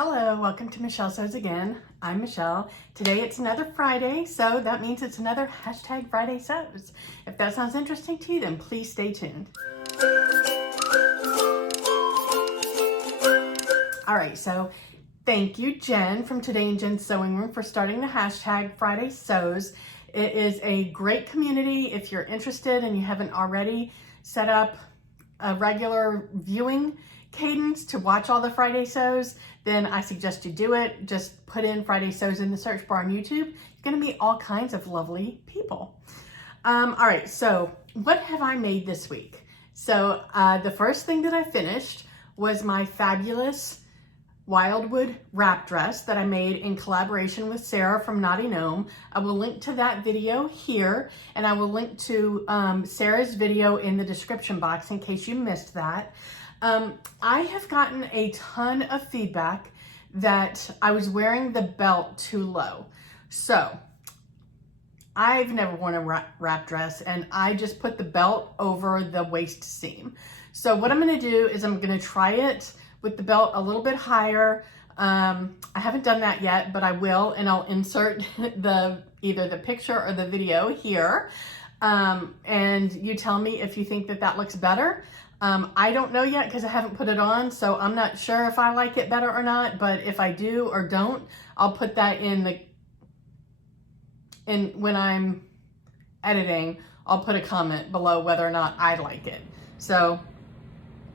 Hello, welcome to Michelle Sews Again. I'm Michelle. Today it's another Friday, so that means it's another hashtag Friday Sews. If that sounds interesting to you, then please stay tuned. All right, so thank you, Jen from Today in Jen's Sewing Room, for starting the hashtag Friday Sews. It is a great community. If you're interested and you haven't already set up a regular viewing cadence to watch all the Friday Sews, then I suggest you do it. Just put in Friday Sews in the search bar on YouTube. You're gonna meet all kinds of lovely people. All right, so what have I made this week? So the first thing that I finished was my fabulous Wildwood wrap dress that I made in collaboration with Sarah from Janome. I will link to that video here, and I will link to Sarah's video in the description box in case you missed that. I have gotten a ton of feedback that I was wearing the belt too low. So I've never worn a wrap dress, and I just put the belt over the waist seam. So what I'm going to do is I'm going to try it with the belt a little bit higher. I haven't done that yet, but I will, and I'll insert either the picture or the video here. And you tell me if you think that looks better. I don't know yet because I haven't put it on, so I'm not sure if I like it better or not, but if I do or don't, I'll put that in when I'm editing, I'll put a comment below whether or not I like it. So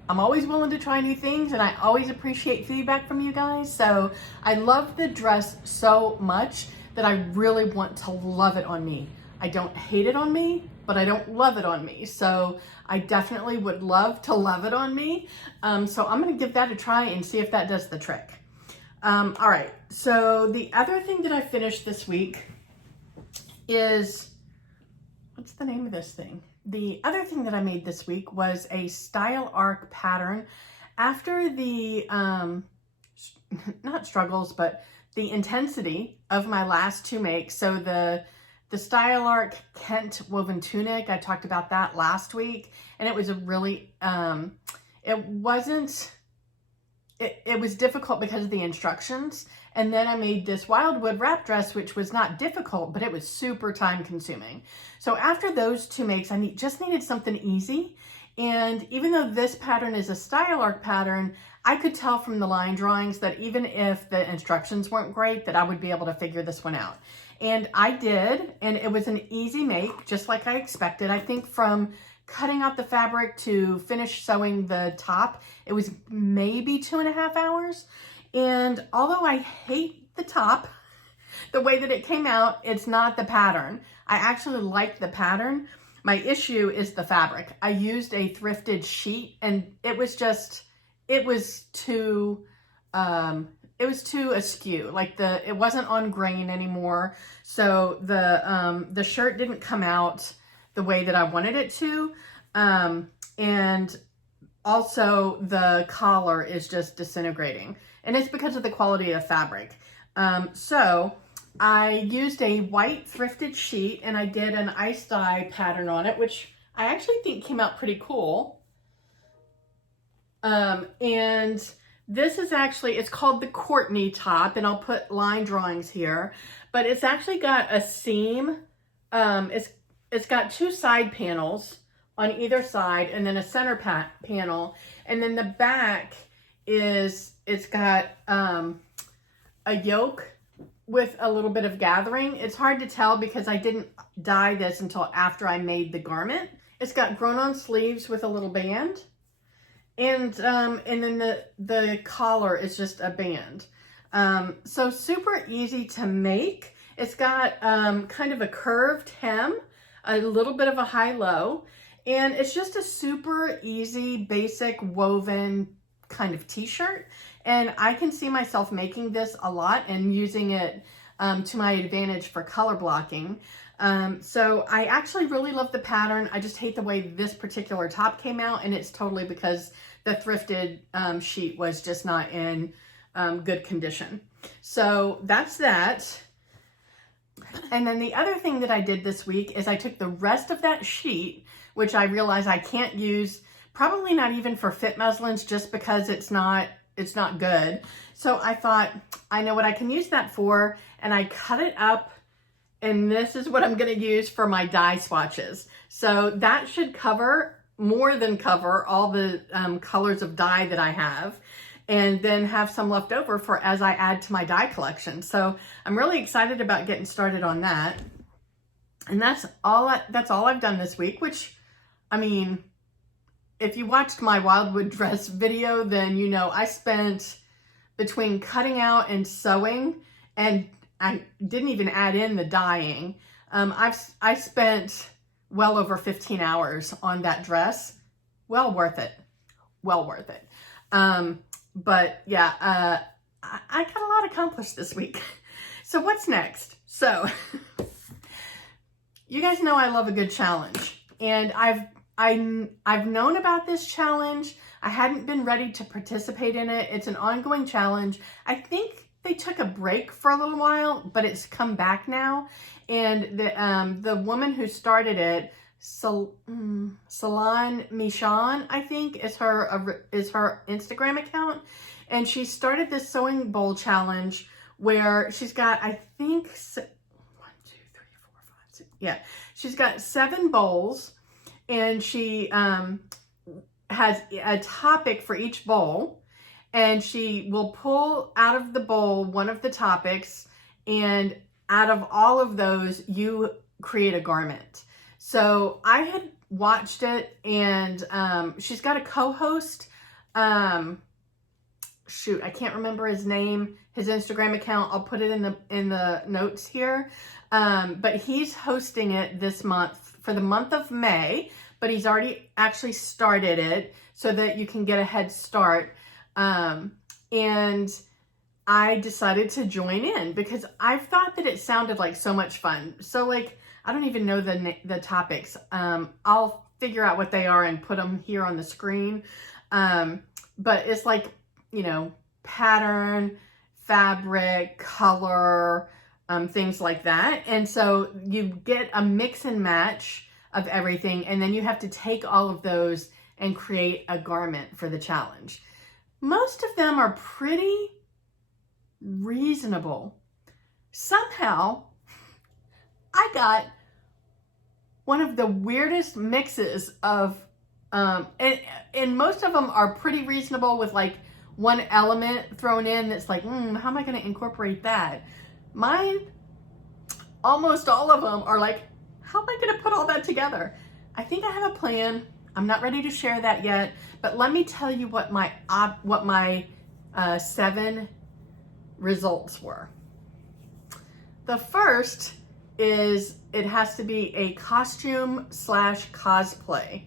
I'm always willing to try new things, and I always appreciate feedback from you guys. So I love the dress so much that I really want to love it on me. I don't hate it on me, but I don't love it on me. So I definitely would love to love it on me. So I'm gonna give that a try and see if that does the trick. All right, so the other thing that I finished this week is, what's the name of this thing? The other thing that I made this week was a style arc pattern after the, not struggles, but the intensity of my last two makes. So the style arc Kent woven tunic, I talked about that last week, and it was a really, it was difficult because of the instructions. And then I made this Wildwood wrap dress, which was not difficult, but it was super time consuming. So after those two makes, I just needed something easy. And even though this pattern is a style arc pattern, I could tell from the line drawings that even if the instructions weren't great, that I would be able to figure this one out. And I did, and it was an easy make, just like I expected. I think from cutting out the fabric to finish sewing the top, it was maybe 2.5 hours. And although I hate the top, the way that it came out, it's not the pattern. I actually like the pattern. My issue is the fabric. I used a thrifted sheet, and it was too askew. Like it wasn't on grain anymore. So the shirt didn't come out the way that I wanted it to. And also the collar is just disintegrating, and it's because of the quality of fabric. So I used a white thrifted sheet, and I did an ice dye pattern on it, which I actually think came out pretty cool. And this is actually, it's called the Courtney top, and I'll put line drawings here, but it's actually got a seam. It's got two side panels on either side, and then a center panel. And then the back it's got a yoke with a little bit of gathering. It's hard to tell because I didn't dye this until after I made the garment. It's got grown on sleeves with a little band. And then the collar is just a band. So super easy to make. It's got kind of a curved hem, a little bit of a high-low, and it's just a super easy, basic woven kind of t-shirt. And I can see myself making this a lot and using it to my advantage for color blocking. So I actually really love the pattern. I just hate the way this particular top came out, and it's totally because the thrifted sheet was just not in good condition. So that's that. And then the other thing that I did this week is I took the rest of that sheet, which I realize I can't use, probably not even for fit muslins, just because it's not good. So I thought, I know what I can use that for, and I cut it up, and this is what I'm gonna use for my die swatches. So that should more than cover all the colors of dye that I have, and then have some left over for as I add to my die collection. So I'm really excited about getting started on that. And that's all I've done this week, which, I mean, if you watched my Wildwood dress video, then you know I spent between cutting out and sewing, and I didn't even add in the dyeing. I spent well over 15 hours on that dress. Well worth it. Well worth it. But yeah, I got a lot accomplished this week. So what's next? So you guys know I love a good challenge, and I've known about this challenge. I hadn't been ready to participate in it. It's an ongoing challenge. I think they took a break for a little while, but it's come back now. And the woman who started it, Salon Michon, I think is her Instagram account, and she started this sewing bowl challenge where she's got, I think, 1, 2, 3, 4, 5, 6. Yeah, she's got 7 bowls, and she has a topic for each bowl, and she will pull out of the bowl one of the topics, and out of all of those, you create a garment. So I had watched it, and she's got a co-host. Shoot, I can't remember his name, his Instagram account. I'll put it in the notes here. But he's hosting it this month for the month of May, but he's already actually started it so that you can get a head start. And I decided to join in because I thought that it sounded like so much fun. So like, I don't even know the topics. I'll figure out what they are and put them here on the screen. But it's like, you know, pattern, fabric, color, things like that. And so you get a mix and match of everything, and then you have to take all of those and create a garment for the challenge. Most of them are pretty reasonable. Somehow, I got one of the weirdest mixes of, and most of them are pretty reasonable with like one element thrown in that's like, how am I going to incorporate that? Mine, almost all of them are like, how am I going to put all that together? I think I have a plan. I'm not ready to share that yet, but let me tell you what my 7 results were. The first is it has to be a costume / cosplay.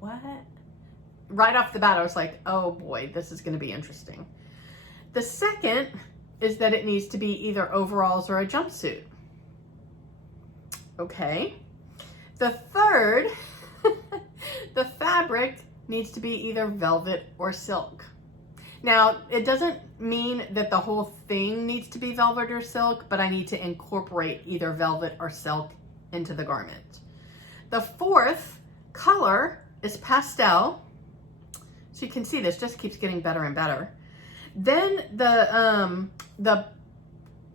What? Right off the bat, I was like, oh boy, this is going to be interesting. The second is that it needs to be either overalls or a jumpsuit. Okay. The third, the fabric needs to be either velvet or silk. Now, it doesn't mean that the whole thing needs to be velvet or silk, but I need to incorporate either velvet or silk into the garment. The fourth color is pastel. So you can see this just keeps getting better and better. Then the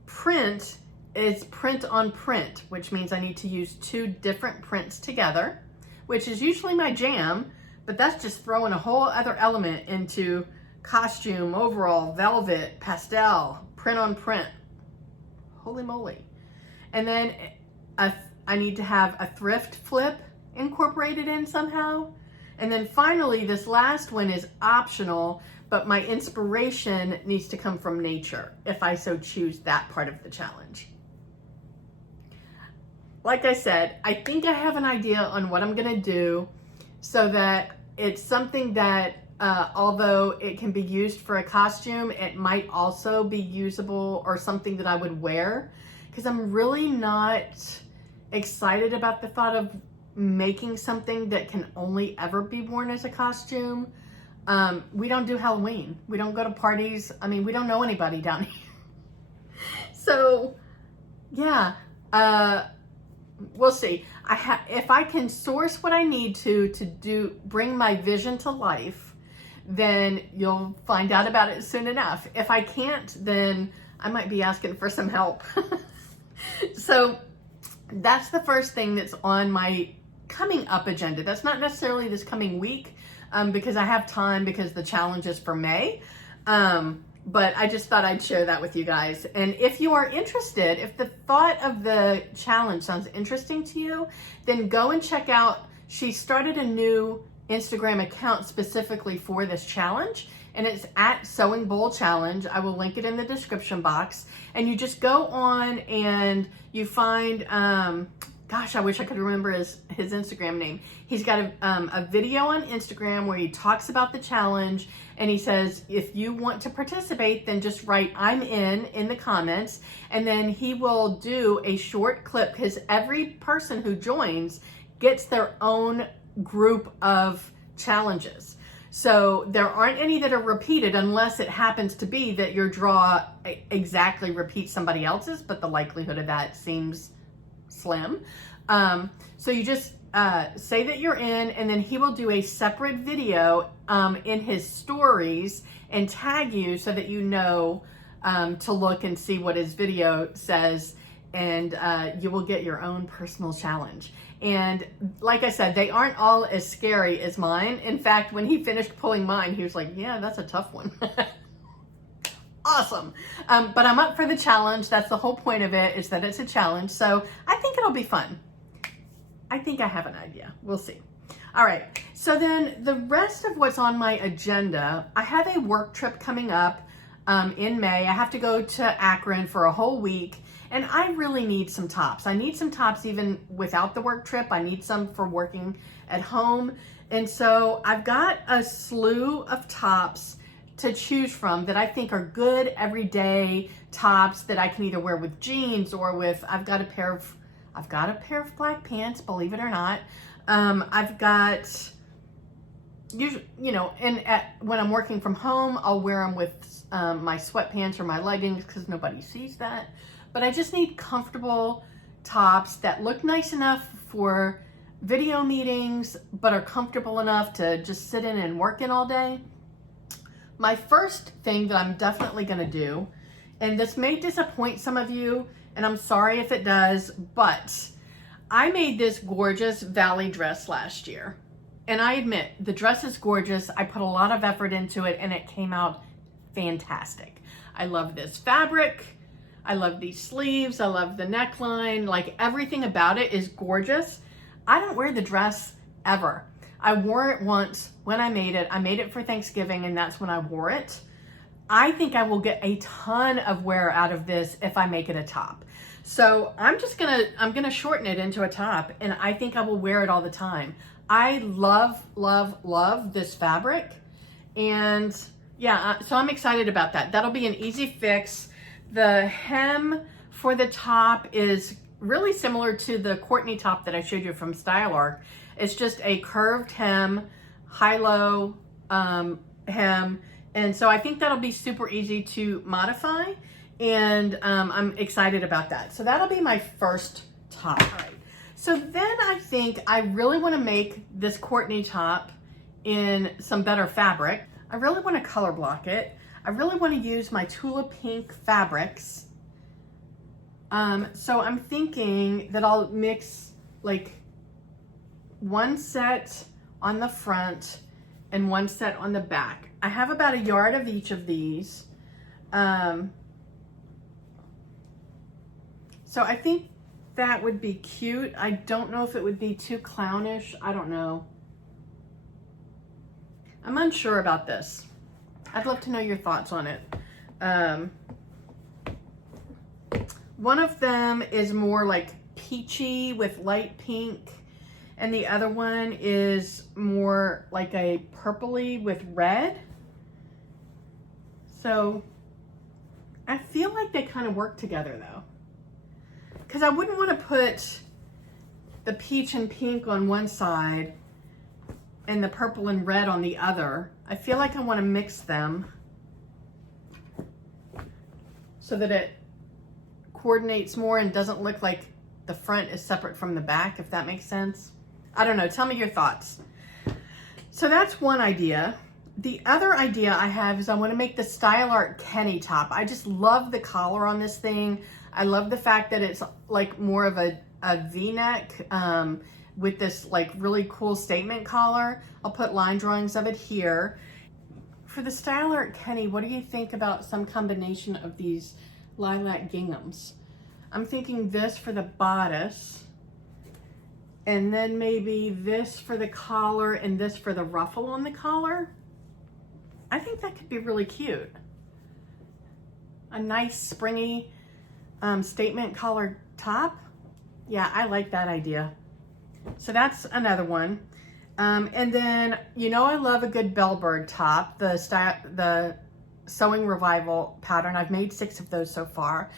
print is print on print, which means I need to use 2 different prints together, which is usually my jam, but that's just throwing a whole other element into costume, overall, velvet, pastel, print on print. Holy moly. And then I need to have a thrift flip incorporated in somehow. And then finally, this last one is optional, but my inspiration needs to come from nature, if I so choose that part of the challenge. Like I said, I think I have an idea on what I'm gonna do so that it's something that, although it can be used for a costume, it might also be usable or something that I would wear, because I'm really not excited about the thought of making something that can only ever be worn as a costume. We don't do Halloween. We don't go to parties. I mean, we don't know anybody down here. So, yeah, we'll see. If I can source what I need to bring my vision to life, then you'll find out about it soon enough. If I can't, then I might be asking for some help. So that's the first thing that's on my coming up agenda. That's not necessarily this coming week, because I have time because the challenge is for May. But I just thought I'd share that with you guys. And if you are interested, if the thought of the challenge sounds interesting to you, then go and check out, she started a new Instagram account specifically for this challenge, and it's at Sewing Bowl Challenge. I will link it in the description box. And you just go on and you find, gosh, I wish I could remember his Instagram name. He's got a video on Instagram where he talks about the challenge, and he says, if you want to participate, then just write "I'm in" the comments, and then he will do a short clip, because every person who joins gets their own group of challenges. So there aren't any that are repeated unless it happens to be that your draw exactly repeats somebody else's, but the likelihood of that seems slim. So you just say that you're in, and then he will do a separate video in his stories and tag you so that you know to look and see what his video says, and you will get your own personal challenge. And like I said, they aren't all as scary as mine. In fact, when he finished pulling mine, he was like, yeah, that's a tough one. Awesome. But I'm up for the challenge. That's the whole point of it, is that it's a challenge. So I think it'll be fun. I think I have an idea. We'll see. All right. So then the rest of what's on my agenda, I have a work trip coming up in May. I have to go to Akron for a whole week, and I really need some tops. I need some tops even without the work trip. I need some for working at home. And so I've got a slew of tops to choose from that I think are good everyday tops that I can either wear with jeans or with, I've got a pair of black pants, believe it or not. I've got, usually, you know, and when I'm working from home, I'll wear them with my sweatpants or my leggings because nobody sees that. But I just need comfortable tops that look nice enough for video meetings, but are comfortable enough to just sit in and work in all day. My first thing that I'm definitely going to do, and this may disappoint some of you, and I'm sorry if it does, but I made this gorgeous Valley dress last year. And I admit, the dress is gorgeous. I put a lot of effort into it, and it came out fantastic. I love this fabric. I love these sleeves. I love the neckline. Like, everything about it is gorgeous. I don't wear the dress ever. I wore it once when I made it. I made it for Thanksgiving, and that's when I wore it. I think I will get a ton of wear out of this if I make it a top. So I'm gonna shorten it into a top, and I think I will wear it all the time. I love, love, love this fabric. And yeah, so I'm excited about that. That'll be an easy fix. The hem for the top is really similar to the Courtney top that I showed you from Style Arc. It's just a curved hem, high-low hem. And so I think that'll be super easy to modify. And I'm excited about that. So that'll be my first top. All right. So then I think I really want to make this Courtney top in some better fabric. I really want to color block it. I really want to use my Tulip Pink fabrics. So I'm thinking that I'll mix like one set on the front and one set on the back. I have about a yard of each of these. So I think that would be cute. I don't know if it would be too clownish. I don't know. I'm unsure about this. I'd love to know your thoughts on it. One of them is more like peachy with light pink, and the other one is more like a purpley with red. So I feel like they kind of work together though, because I wouldn't want to put the peach and pink on one side and the purple and red on the other. I feel like I want to mix them so that it coordinates more and doesn't look like the front is separate from the back, if that makes sense. I don't know. Tell me your thoughts. So that's one idea. The other idea I have is I want to make the Style Art Kenny top. I just love the collar on this thing. I love the fact that it's like more of a V-neck with this like really cool statement collar. I'll put line drawings of it here. For the Style Art Kenny, what do you think about some combination of these lilac ginghams? I'm thinking this for the bodice, and then maybe this for the collar and this for the ruffle on the collar. I think that could be really cute. A nice springy statement collar top. Yeah, I like that idea. So that's another one. And then, you know, I love a good bellbird top, the Sewing Revival pattern. I've made 6 of those so far.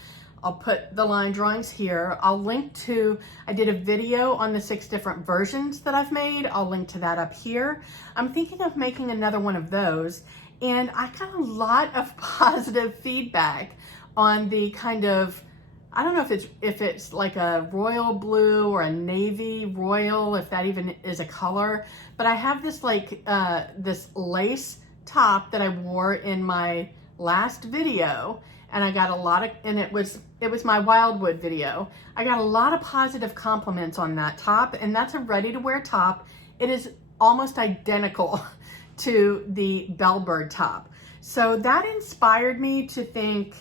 I'll put the line drawings here. I'll link to, I did a video on the 6 different versions that I've made. I'll link to that up here. I'm thinking of making another one of those. And I got a lot of positive feedback on the kind of, I don't know if it's like a royal blue or a navy royal, if that even is a color, but I have this like this lace top that I wore in my last video, and I got a lot of, and it was my Wildwood video. I got a lot of positive compliments on that top, and that's a ready to wear top. It is almost identical to the bellbird top. So that inspired me to think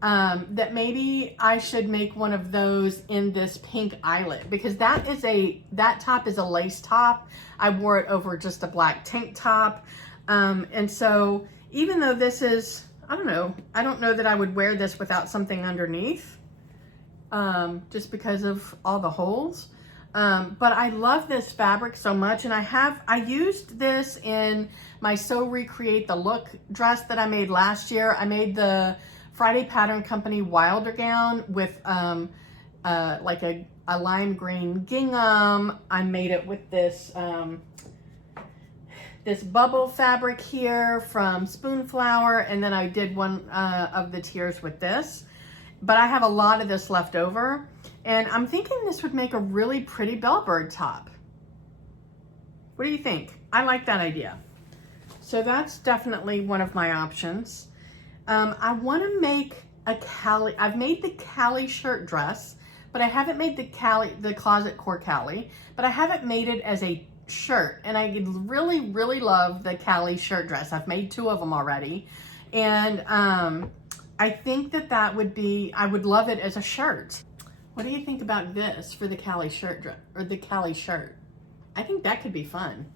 that maybe I should make one of those in this pink eyelet, because that top is a lace top. I wore it over just a black tank top. And so even though this is, I don't know that I would wear this without something underneath, just because of all the holes. But I love this fabric so much, and I used this in my Sew Recreate the Look dress that I made last year. I made the Friday Pattern Company Wilder gown with like a lime green gingham. I made it with this this bubble fabric here from Spoonflower, and then I did one of the tiers with this. But I have a lot of this left over, and I'm thinking this would make a really pretty bellbird top. What do you think? I like that idea. So that's definitely one of my options. I want to make a Callie. I've made the Callie shirt dress, but I haven't made the closet core Callie, but I haven't made it as a shirt. And I really, really love the Callie shirt dress. I've made 2 of them already. And I think that would be, I would love it as a shirt. What do you think about this for the Callie shirt dress, or the Callie shirt? I think that could be fun.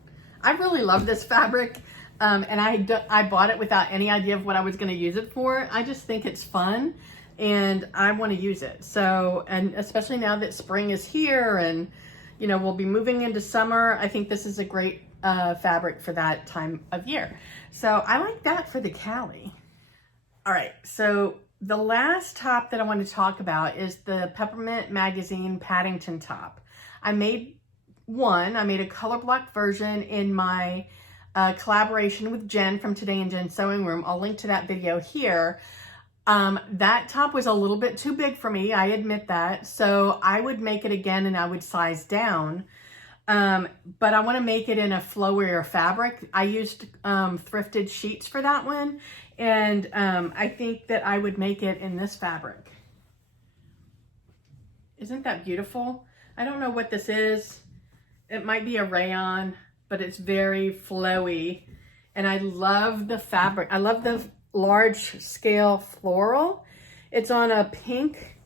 I really love this fabric. And I bought it without any idea of what I was going to use it for. I just think it's fun, and I want to use it. So, and especially now that spring is here, and you know, we'll be moving into summer, I think this is a great fabric for that time of year. So I like that for the Callie. All right, so the last top that I want to talk about is the Peppermint Magazine Paddington top. I made a color block version in my collaboration with Jen from Today in Jen's Sewing Room. I'll link to that video here. That top was a little bit too big for me, I admit that. So I would make it again, and I would size down. But I want to make it in a flowier fabric. I used thrifted sheets for that one. And I think that I would make it in this fabric. Isn't that beautiful? I don't know what this is. It might be a rayon, but it's very flowy. And I love the fabric. I love the large scale floral. It's on a pink,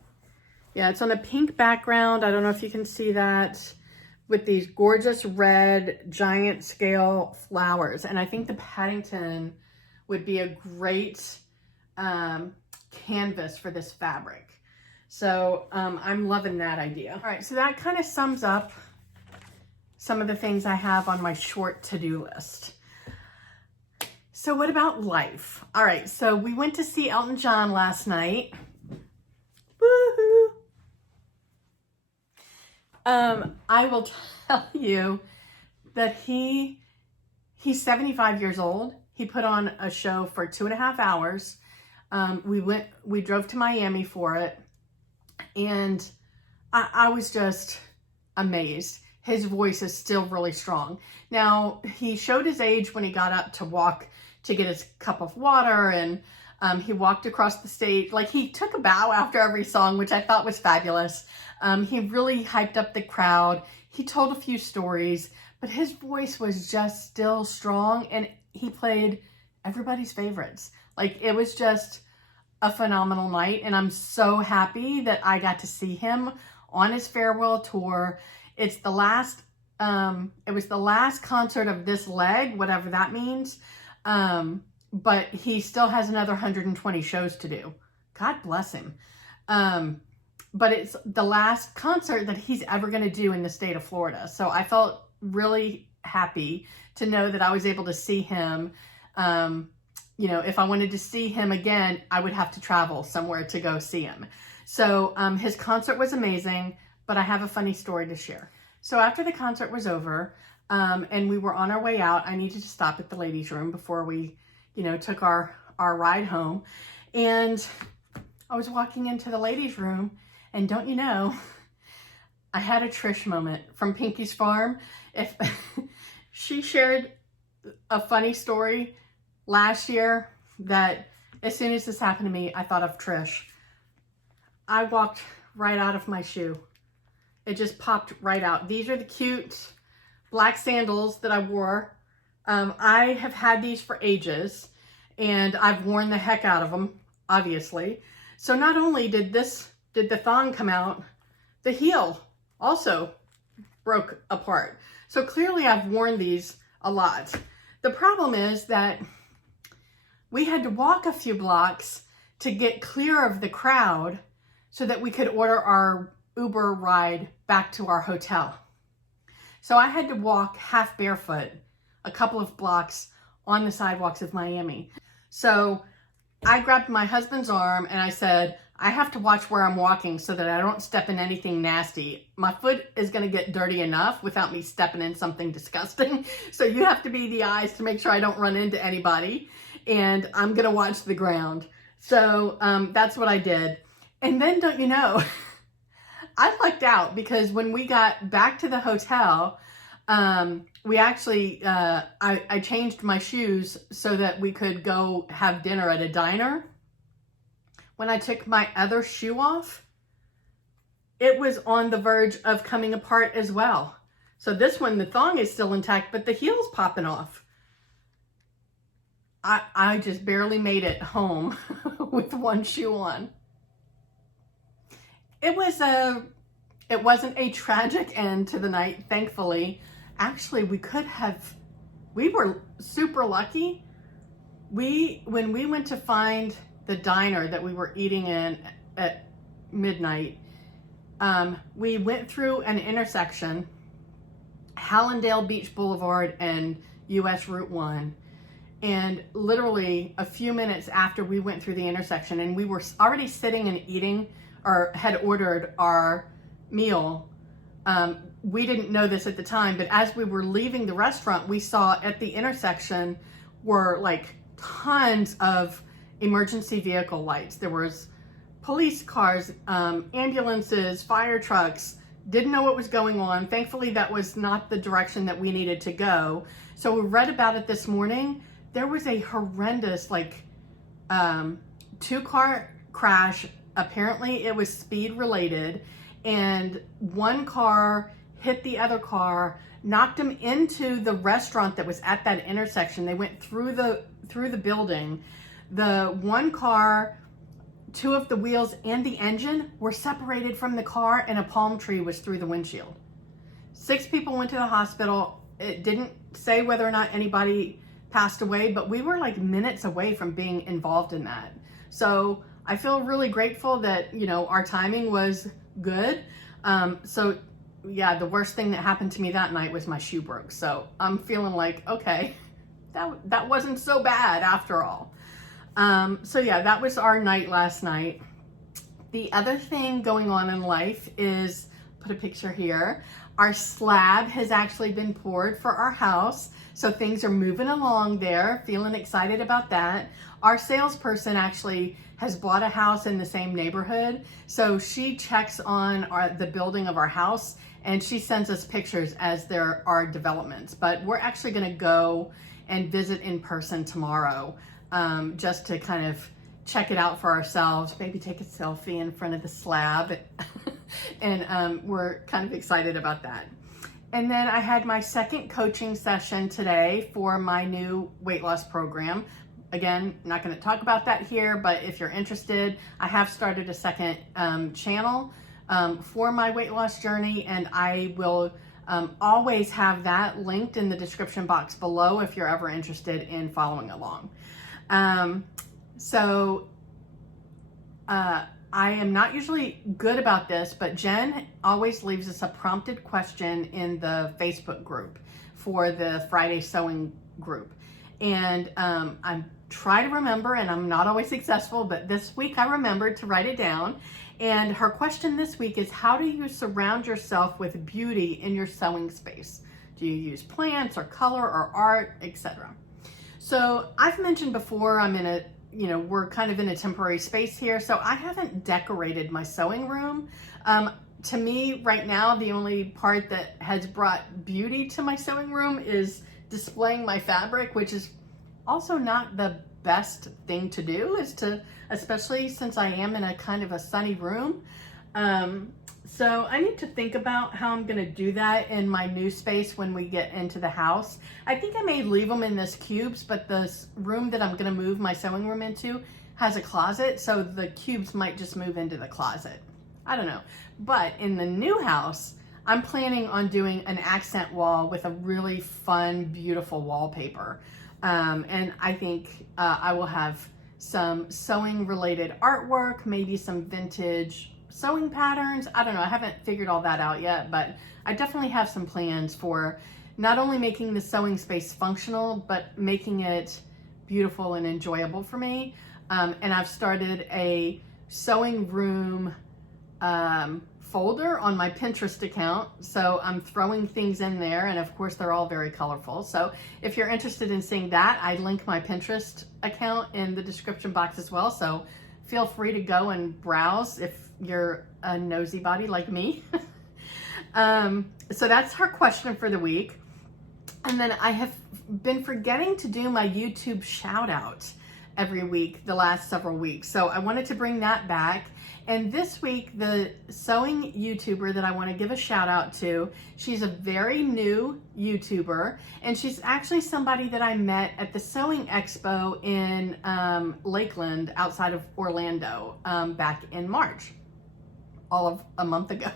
it's on a pink background. I don't know if you can see that, with these gorgeous red giant scale flowers. And I think the Paddington would be a great canvas for this fabric. So I'm loving that idea. All right, so that kind of sums up some of the things I have on my short to-do list. So what about life? All right, so we went to see Elton John last night. Woohoo! I will tell you that he's 75 years old. He put on a show for 2.5 hours. We drove to Miami for it, and I was just amazed. His voice is still really strong. Now, he showed his age when he got up to walk to get his cup of water, and he walked across the stage. Like, he took a bow after every song, which I thought was fabulous. He really hyped up the crowd. He told a few stories, but his voice was just still strong, and he played everybody's favorites. Like, it was just a phenomenal night, and I'm so happy that I got to see him on his farewell tour. It's the last, it was the last concert of this leg, whatever that means. But he still has another 120 shows to do. God bless him. But it's the last concert that he's ever going to do in the state of Florida. So I felt really happy to know that I was able to see him. You know, if I wanted to see him again, I would have to travel somewhere to go see him. So his concert was amazing, but I have a funny story to share. So after the concert was over, and we were on our way out, I needed to stop at the ladies' room before we, you know, took our ride home. And I was walking into the ladies' room, and don't you know, I had a Trish moment from Pinky's Farm. If she shared a funny story last year that as soon as this happened to me, I thought of Trish. I walked right out of my shoe. It just popped right out. These are the cute black sandals that I wore. I have had these for ages, and I've worn the heck out of them, obviously. So not only did the thong come out, the heel also broke apart. So clearly I've worn these a lot. The problem is that we had to walk a few blocks to get clear of the crowd so that we could order our Uber ride back to our hotel. So I had to walk half barefoot a couple of blocks on the sidewalks of Miami. So I grabbed my husband's arm and I said, I have to watch where I'm walking so that I don't step in anything nasty. My foot is going to get dirty enough without me stepping in something disgusting. So you have to be the eyes to make sure I don't run into anybody. And I'm going to watch the ground. So that's what I did. And then, don't you know, I lucked out because when we got back to the hotel, we actually, I changed my shoes so that we could go have dinner at a diner. When I took my other shoe off, it was on the verge of coming apart as well. So this one, the thong is still intact, but the heel's popping off. I just barely made it home with one shoe on. It wasn't a tragic end to the night, thankfully. Actually, we were super lucky. When we went to find the diner that we were eating in at midnight, we went through an intersection, Hallandale Beach Boulevard and US Route 1. And literally a few minutes after we went through the intersection and we were already sitting and eating or had ordered our meal, we didn't know this at the time, but as we were leaving the restaurant, we saw at the intersection were like tons of emergency vehicle lights. There was police cars, ambulances, fire trucks. Didn't know what was going on. Thankfully, that was not the direction that we needed to go. So we read about it this morning. There was a horrendous, like, 2-car crash. Apparently, it was speed related, and one car hit the other car, knocked them into the restaurant that was at that intersection. They went through the building. The one car, 2 of the wheels and the engine were separated from the car, and a palm tree was through the windshield. 6 people went to the hospital. It didn't say whether or not anybody passed away, but we were like minutes away from being involved in that. So I feel really grateful that, you know, our timing was good. So yeah, the worst thing that happened to me that night was my shoe broke. So I'm feeling like, okay, that wasn't so bad after all. So yeah, that was our night last night. The other thing going on in life is, put a picture here, our slab has actually been poured for our house. So things are moving along there, feeling excited about that. Our salesperson actually has bought a house in the same neighborhood. So she checks on the building of our house, and she sends us pictures as there are developments. But we're actually gonna go and visit in person tomorrow, just to kind of check it out for ourselves, maybe take a selfie in front of the slab. And we're kind of excited about that. And then I had my second coaching session today for my new weight loss program. Again, not going to talk about that here, but if you're interested, I have started a second channel for my weight loss journey, and I will always have that linked in the description box below if you're ever interested in following along. I am not usually good about this, but Jen always leaves us a prompted question in the Facebook group for the Friday sewing group. And I try to remember, and I'm not always successful, but this week I remembered to write it down. And her question this week is, how do you surround yourself with beauty in your sewing space? Do you use plants or color or art, etc.? So I've mentioned before, we're kind of in a temporary space here, so I haven't decorated my sewing room. To me, right now, the only part that has brought beauty to my sewing room is displaying my fabric, which is also not the best thing to do, especially since I am in a kind of a sunny room. So I need to think about how I'm gonna do that in my new space when we get into the house. I think I may leave them in this cubes, but the room that I'm gonna move my sewing room into has a closet, so the cubes might just move into the closet. I don't know. But in the new house, I'm planning on doing an accent wall with a really fun, beautiful wallpaper. And I think I will have some sewing related artwork, maybe some vintage sewing patterns. I don't know, I haven't figured all that out yet, but I definitely have some plans for not only making the sewing space functional, but making it beautiful and enjoyable for me. And I've started a sewing room folder on my Pinterest account. So I'm throwing things in there, and of course they're all very colorful. So if you're interested in seeing that, I link my Pinterest account in the description box as well. So feel free to go and browse if you're a nosy body like me. So that's her question for the week. And then I have been forgetting to do my YouTube shout out every week the last several weeks. So I wanted to bring that back. And this week, the sewing YouTuber that I want to give a shout out to, she's a very new YouTuber, and she's actually somebody that I met at the Sewing Expo in Lakeland outside of Orlando back in March, all of a month ago.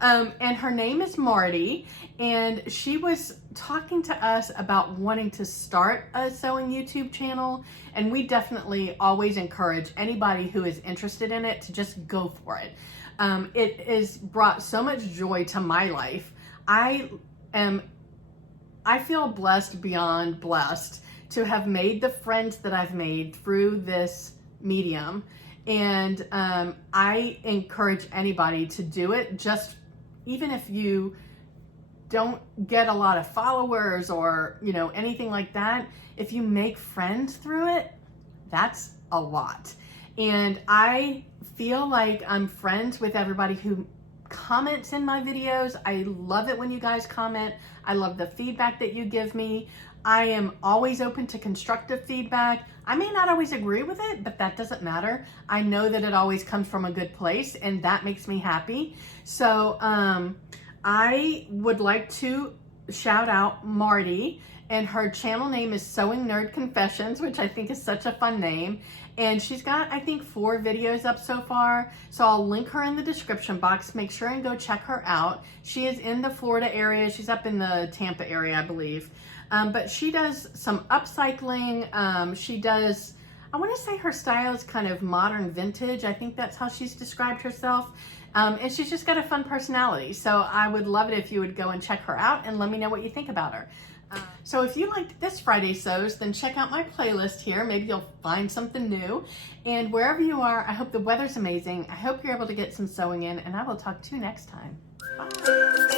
And her name is Marty, and she was talking to us about wanting to start a sewing YouTube channel, and we definitely always encourage anybody who is interested in it to just go for it. It has brought so much joy to my life. I feel blessed beyond blessed to have made the friends that I've made through this medium. And I encourage anybody to do it, just even if you don't get a lot of followers or, anything like that. If you make friends through it, that's a lot. And I feel like I'm friends with everybody who comments in my videos. I love it when you guys comment. I love the feedback that you give me. I am always open to constructive feedback. I may not always agree with it, but that doesn't matter. I know that it always comes from a good place, and that makes me happy. So I would like to shout out Marty, and her channel name is Sewing Nerd Confessions, which I think is such a fun name. And she's got, I think, 4 videos up so far. So I'll link her in the description box. Make sure and go check her out. She is in the Florida area. She's up in the Tampa area, I believe. But she does some upcycling. She does, I want to say her style is kind of modern vintage. I think that's how she's described herself. And she's just got a fun personality. So I would love it if you would go and check her out and let me know what you think about her. So if you liked this Friday Sews, then check out my playlist here. Maybe you'll find something new. And wherever you are, I hope the weather's amazing. I hope you're able to get some sewing in, and I will talk to you next time. Bye.